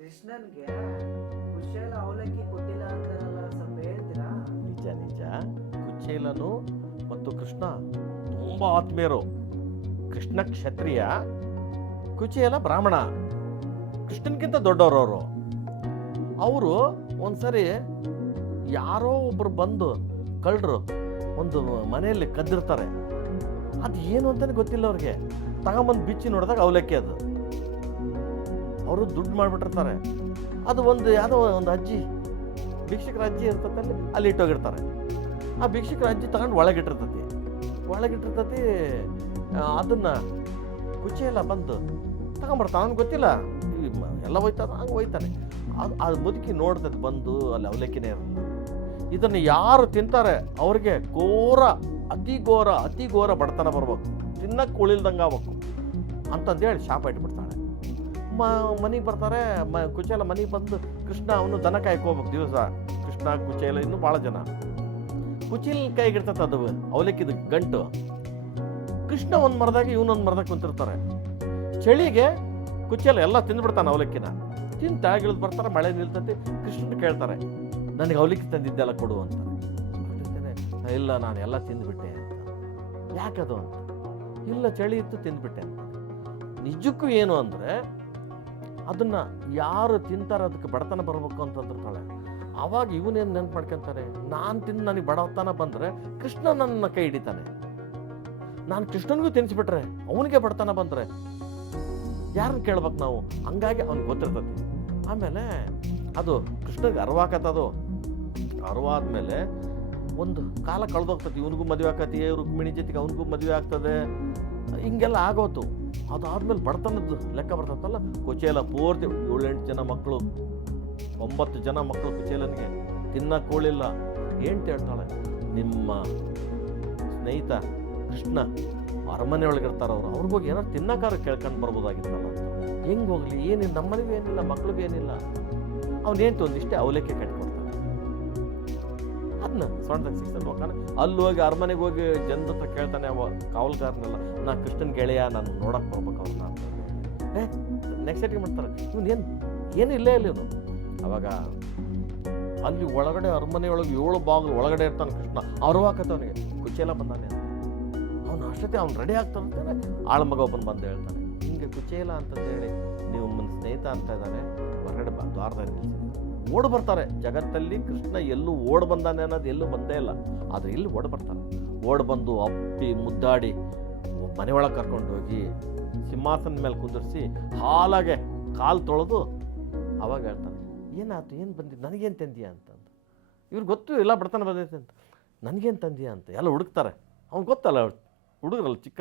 ಕೃಷ್ಣನ್ಗೆ ಕುಶೇಲ ಅವಲಕ್ಕಿ ಕೊಟ್ಟಿಲ್ಲ ಅಂತಾರಲ್ಲ ಸ್ವಲ್ಪ ಹೇಳ್ತೀರಾ ನಿಜ ನಿಜ. ಕುಚೇಲನು ಮತ್ತು ಕೃಷ್ಣ ತುಂಬ ಆತ್ಮೀಯರು. ಕೃಷ್ಣ ಕ್ಷತ್ರಿಯ ಕುಚೇಲ ಬ್ರಾಹ್ಮಣ. ಕೃಷ್ಣನ್ಗಿಂತ ದೊಡ್ಡವರು ಅವರು. ಅವರು ಒಂದ್ಸರಿ ಯಾರೋ ಒಬ್ರು ಬಂದು ಕಳ್ಳರು ಒಂದು ಮನೆಯಲ್ಲಿ ಕದ್ದಿರ್ತಾರೆ. ಅದು ಏನು ಅಂತಲೇ ಗೊತ್ತಿಲ್ಲ ಅವ್ರಿಗೆ. ತಗೊಂಬಂದು ಬಿಚ್ಚಿ ನೋಡಿದಾಗ ಅವಲಕ್ಕಿ ಅದು. ಅವರು ದುಡ್ಡು ಮಾಡಿಬಿಟ್ಟಿರ್ತಾರೆ. ಅದು ಒಂದು ಯಾವುದೋ ಒಂದು ಅಜ್ಜಿ, ಭಿಕ್ಷಕರ ಅಜ್ಜಿ ಇರ್ತದಲ್ಲಿ ಅಲ್ಲಿ ಇಟ್ಟೋಗಿರ್ತಾರೆ. ಆ ಭಿಕ್ಷಕರ ಅಜ್ಜಿ ತಗೊಂಡು ಒಳಗಿಟ್ಟಿರ್ತತಿ. ಒಳಗಿಟ್ಟಿರ್ತತಿ ಅದನ್ನು ಕುಚೇಲ ಬಂದು ತಗೊಂಬರ್ತಾ ಅವ್ನು ಗೊತ್ತಿಲ್ಲ. ಎಲ್ಲ ಹೋಯ್ತಾನ ಹಂಗೆ ಹೋಯ್ತಾನೆ. ಅದು ಅದು ಮುದುಕಿ ನೋಡ್ತದೆ ಬಂದು ಅಲ್ಲಿ ಅವಲಕ್ಕಿನೇ ಇರ್ತದೆ ಇದನ್ನು ಯಾರು ತಿಂತಾರೆ? ಅವ್ರಿಗೆ ಘೋರ, ಅತಿ ಘೋರ ಅತಿ ಘೋರ ಬಡತನ ಬರ್ಬೇಕು. ತಿನ್ನಕ್ಕೆ ಉಳಿಲ್ದಂಗೆ ಆಗ್ಬೇಕು. ಅಂತಂದೇಳಿ ಶಾಪ ಇಟ್ಬಿಡ್ತಾಳೆ. ಮ ಮನೆಗೆ ಬರ್ತಾರೆ, ಮ ಕುಚೇಲ ಮನೆಗೆ ಬಂದು ಕೃಷ್ಣ ಅವನು ದನ ಕಾಯ್ಕೋಬೇಕು ದಿವಸ. ಕೃಷ್ಣ, ಕುಚೇಲ ಇನ್ನೂ ಭಾಳ ಜನ. ಕುಚಿಲ್ ಕೈಗಿಡ್ತತ್ತ ಅದು, ಅವಲಕ್ಕಿದ ಗಂಟು. ಕೃಷ್ಣ ಒಂದು ಮರದಾಗ ಇವನೊಂದು ಮರದಾಗ ಕುಂತಿರ್ತಾರೆ. ಚಳಿಗೆ ಕುಚೇಲ ಎಲ್ಲ ತಿಂದ್ಬಿಡ್ತಾನೆ ಅವಲಕ್ಕಿನ. ತಿಂದು ತೆಳಗಿಳಿದು ಬರ್ತಾರೆ, ಮಳೆ ನಿಲ್ತತಿ ಕೃಷ್ಣ ಕೇಳ್ತಾರೆ, ನನಗೆ ಅವಲಕ್ಕಿ ತಂದಿದ್ದೆಲ್ಲ ಕೊಡು ಅಂತ. ಇಲ್ಲ, ನಾನು ಎಲ್ಲ ತಿಂದ್ಬಿಟ್ಟೆ ಅಂತ. ಯಾಕದು ಅಂತ. ಇಲ್ಲ, ಚಳಿ ಇತ್ತು ತಿಂದ್ಬಿಟ್ಟೆ ನಿಜಕ್ಕೂ ಏನು ಅಂದರೆ ಅದನ್ನ ಯಾರು ತಿಂತಾರೆ ಅದಕ್ಕೆ ಬಡತನ ಬರಬೇಕು ಅಂತಂದಿರ್ತಾಳೆ ಆವಾಗ ಇವನೇನು ನೆನ್ಪು ಮಾಡ್ಕೊಂತಾರೆ ನಾನು ತಿಂದು ನನಗೆ ಬಡತನ ಬಂದರೆ ಕೃಷ್ಣ ನನ್ನ ಕೈ ಹಿಡಿತಾನೆ. ನಾನು ಕೃಷ್ಣನಿಗೂ ತಿನ್ನಿಸ್ಬಿಟ್ರೆ ಅವನಿಗೆ ಬಡತನ ಬಂದರೆ ಯಾರನ್ನ ಕೇಳ್ಬೇಕು ನಾವು? ಹಂಗಾಗಿ ಅವ್ನಿಗೆ ಗೊತ್ತಿರ್ತದೆ ಆಮೇಲೆ ಅದು ಕೃಷ್ಣಗೆ ಅರ್ವಾಕತ್ತದು. ಅರ್ವಾದ್ಮೇಲೆ ಒಂದು ಕಾಲ ಕಳೆದೋಗ್ತದೆ ಇವನಿಗೂ ಮದುವೆ ಆಕತಿ, ರುಕ್ಮಿಣಿ ಜೊತೆಗೆ ಅವನಿಗೂ ಮದುವೆ ಆಗ್ತದೆ. ಹಿಂಗೆಲ್ಲ ಆಗೋತು. ಅದಾದ್ಮೇಲೆ ಬಡತನದ್ದು ಲೆಕ್ಕ ಬರ್ತದಲ್ಲ ಕುಚೇಲ ಪೂರ್ತಿ ಏಳೆಂಟು ಜನ ಮಕ್ಕಳು ಒಂಬತ್ತು ಜನ ಮಕ್ಕಳು ಕುಚೇಲನಿಗೆ ತಿನ್ನಕ್ಕೆ ಕೋಳಿಲ್ಲ. ಏನು ಹೇಳ್ತಾಳೆ, ನಿಮ್ಮ ಸ್ನೇಹಿತ ಕೃಷ್ಣ ಅರಮನೆ ಒಳಗಿರ್ತಾರೆ ಅವರು, ಅವ್ರಿಗೆ ಹೋಗಿ ಏನಾರು ತಿನ್ನಕ್ಕಾರ ಕೇಳ್ಕೊಂಡು ಬರ್ಬೋದಾಗಿತ್ತಲ್ಲ ಹೆಂಗೆ ಹೋಗ್ಲಿ? ಏನಿಲ್ಲ, ನಮ್ಮನಿಗೂ ಏನಿಲ್ಲ, ಮಕ್ಳಿಗೂ ಏನಿಲ್ಲ. ಅವನೇಂತು ಒಂದಿಷ್ಟೇ ಅವಲಕ್ಕಿ ಕಟ್ಕೊಡ್ತಾನೆ ಅದನ್ನ ಸೊಂಟದಾಗ ಸಿಕ್ಸ್ಕೊಂಡು ಹೋಗ್ತಾನೆ ಅಲ್ಲಿ ಹೋಗಿ ಅರಮನೆಗೆ ಹೋಗಿ ಜನದ ಹತ್ರ ಕೇಳ್ತಾನೆ ಅವ ಕಾವಲ್ಗಾರನೆಲ್ಲ, ನಾ ಕೃಷ್ಣನ್ ಗೆಳೆಯ, ನಾನು ನೋಡಕ್ ಬರ್ಬೇಕು ಅವ್ರನ್ನ ಏ ನೆಕ್ಸ್ಟ್ ಸೈಟಿಗೆ ಮಾಡ್ತಾರೆ. ಇವನು ಏನು ಏನು ಇಲ್ಲೇ ಇಲ್ಲ ಇವನು? ಅವಾಗ ಅಲ್ಲಿ ಒಳಗಡೆ ಅರಮನೆ ಒಳಗೆ ಏಳು ಬಾಗಿಲು ಒಳಗಡೆ ಇರ್ತಾನೆ ಕೃಷ್ಣ. ಅವನಿಗೆ ಕುಚೇಲ ಬಂದಾನೆ ಅಂತ. ಅವನು ಅಷ್ಟೊತ್ತೆ ಅವ್ನು ರೆಡಿ ಆಗ್ತಾನೆ ಆಳ ಮಗ ಒಬ್ಬನು ಬಂದು ಹೇಳ್ತಾನೆ. ಹಿಂಗೆ ಕುಚೇಲ ಅಂತಂದೇಳಿ, ನೀವು ನನ್ನ ಸ್ನೇಹಿತ ಅಂತ ಇದ್ದಾನೆ ಹೊರಗಡೆ ಬ, ದ್ವಾರದಲ್ಲಿ ಓಡ್ ಬರ್ತಾರೆ. ಜಗತ್ತಲ್ಲಿ ಕೃಷ್ಣ ಎಲ್ಲೂ ಓಡ್ ಬಂದಾನೆ ಅನ್ನೋದು ಎಲ್ಲೂ ಬಂದೇ ಇಲ್ಲ. ಆದರೆ ಇಲ್ಲಿ ಓಡ್ ಬರ್ತಾನೆ ಓಡ್ ಬಂದು ಅಪ್ಪಿ ಮುದ್ದಾಡಿ ಮನೆ ಒಳಗೆ ಕರ್ಕೊಂಡು ಹೋಗಿ ಸಿಂಹಾಸನ ಮೇಲೆ ಕುಂದಿರಿಸಿ ಹಾಲಾಗೆ ಕಾಲು ತೊಳೆದು ಅವಾಗ ಹೇಳ್ತಾನೆ, ಏನಾಯ್ತು? ಏನು ಬಂದಿದ್ದು ನನಗೇನು ತಂದೀಯ? ಅಂತಂದು. ಇವ್ರು ಗೊತ್ತು ಎಲ್ಲ ಬಡತನ ಬಂದೈತೆ ಅಂತ. ನನಗೇನು ತಂದೀಯ ಅಂತ? ಎಲ್ಲ ಹುಡುಕ್ತಾರೆ. ಅವ್ನು ಗೊತ್ತಲ್ಲ ಹುಡುಗರಲ್ಲ ಚಿಕ್ಕ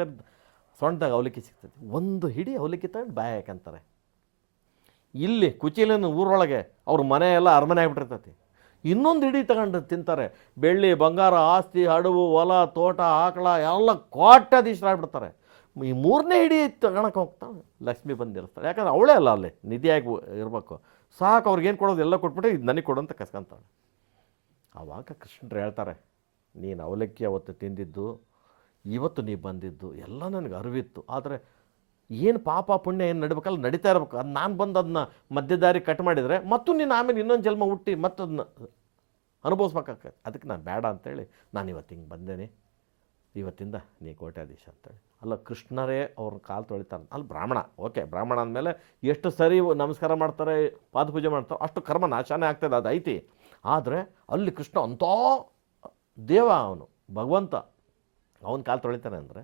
ಸೊಂಟದಾಗ ಅವಲಕ್ಕಿ ಸಿಗ್ತದೆ. ಒಂದು ಹಿಡಿ ಅವಲಕ್ಕಿ ತಗೊಂಡು ಬಾಯ್ ಹಾಕಂತಾರೆ ಇಲ್ಲಿ ಕುಚಿಲಿನ ಊರೊಳಗೆ ಅವ್ರ ಮನೆ ಎಲ್ಲ ಅರಮನೆ ಆಗಿಬಿಟ್ಟಿರ್ತೈತಿ. ಇನ್ನೊಂದು ಹಿಡಿ ತಗೊಂಡು ತಿಂತಾರೆ. ಬೆಳ್ಳಿ, ಬಂಗಾರ, ಆಸ್ತಿ ಹಡವು ಹೊಲ, ತೋಟ, ಆಕಳ ಎಲ್ಲ ಕೋಟ್ಯಾಧೀಶರಾಗ್ಬಿಡ್ತಾರೆ ಈ ಮೂರನೇ ಹಿಡಿ ತಗೊಳಕ್ಕೆ ಹೋಗ್ತಾಳೆ ಲಕ್ಷ್ಮಿ ಬಂದಿರ್ತಾಳೆ ಯಾಕಂದ್ರೆ ಅವಳೇ ಅಲ್ಲ ಅಲ್ಲಿ, ನಿಧಿಯಾಗಿ ಇರಬೇಕು. ಸಾಕು ಅವ್ರಿಗೇನು ಕೊಡೋದು? ಎಲ್ಲ ಕೊಟ್ಬಿಟ್ಟು ಇದು ನನಗೆ ಕೊಡು ಅಂತ ಕಸ್ಕೊಂತಾಳೆ. ಆವಾಗ ಕೃಷ್ಣರು ಹೇಳ್ತಾರೆ, ನೀನು ಅವಲಕ್ಕಿ ಅವತ್ತು ತಿಂದಿದ್ದು, ಇವತ್ತು ನೀ ಬಂದಿದ್ದು, ಎಲ್ಲ ನನಗೆ ಅರಿವಿತ್ತು. ಆದರೆ ಏನು ಪಾಪ ಪುಣ್ಯ ಏನು ನಡಿಬೇಕಲ್ಲ, ನಡೀತಾ ಇರಬೇಕು. ಅದು ನಾನು ಬಂದು ಅದನ್ನ ಮಧ್ಯದಾರಿ ಕಟ್ ಮಾಡಿದರೆ ಮತ್ತು ನೀನು ಆಮೇಲೆ ಇನ್ನೊಂದು ಜನ್ಮ ಹುಟ್ಟಿ ಮತ್ತು ಅದನ್ನ ಅನುಭವಿಸ್ಬೇಕಾಗ್ತದೆ. ಅದಕ್ಕೆ ನಾನು ಬೇಡ ಅಂತೇಳಿ ನಾನು ಇವತ್ತು ಹಿಂಗೆ ಬಂದೇನೆ. ಇವತ್ತಿಂದ ನೀ ಕೋಟ್ಯಾಧೀಶ ಅಂತೇಳಿ. ಅಲ್ಲ, ಕೃಷ್ಣರೇ ಅವ್ರ ಕಾಲು ತೊಳಿತಾರೆ ಅಲ್ಲಿ, ಬ್ರಾಹ್ಮಣ. ಓಕೆ, ಬ್ರಾಹ್ಮಣ ಅಂದಮೇಲೆ ಎಷ್ಟು ಸರಿ ನಮಸ್ಕಾರ ಮಾಡ್ತಾರೆ, ಪಾದಪೂಜೆ ಮಾಡ್ತಾರೆ ಅಷ್ಟು ಕರ್ಮ ನಾಶನೇ ಆಗ್ತದೆ, ಅದು ಐತಿ. ಆದರೆ ಅಲ್ಲಿ ಕೃಷ್ಣ ಅಂಥ ದೇವ ಅವನು, ಭಗವಂತ, ಅವನ ಕಾಲು ತೊಳಿತಾನೆ ಅಂದರೆ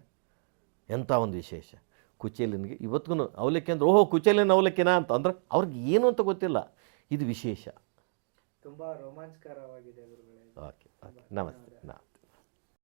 ಎಂಥ ಒಂದು ವಿಶೇಷ. ಕುಚೇಲಿನಿಗೆ ಇವತ್ತಿಗೂ ಅವಲಕ್ಕಿ ಅಂದ್ರೆ ಓಹೋ ಕುಚೇಲಿನ ಅವಲಕ್ಕಿನ ಅಂತ. ಅಂದ್ರೆ ಅವ್ರಿಗೆ ಏನು ಅಂತ ಗೊತ್ತಿಲ್ಲ. ಇದು ವಿಶೇಷ. ತುಂಬಾ ರೋಮಾಂಚಕರವಾಗಿದೆ ಓಕೆ ಓಕೆ. ನಮಸ್ತೆ.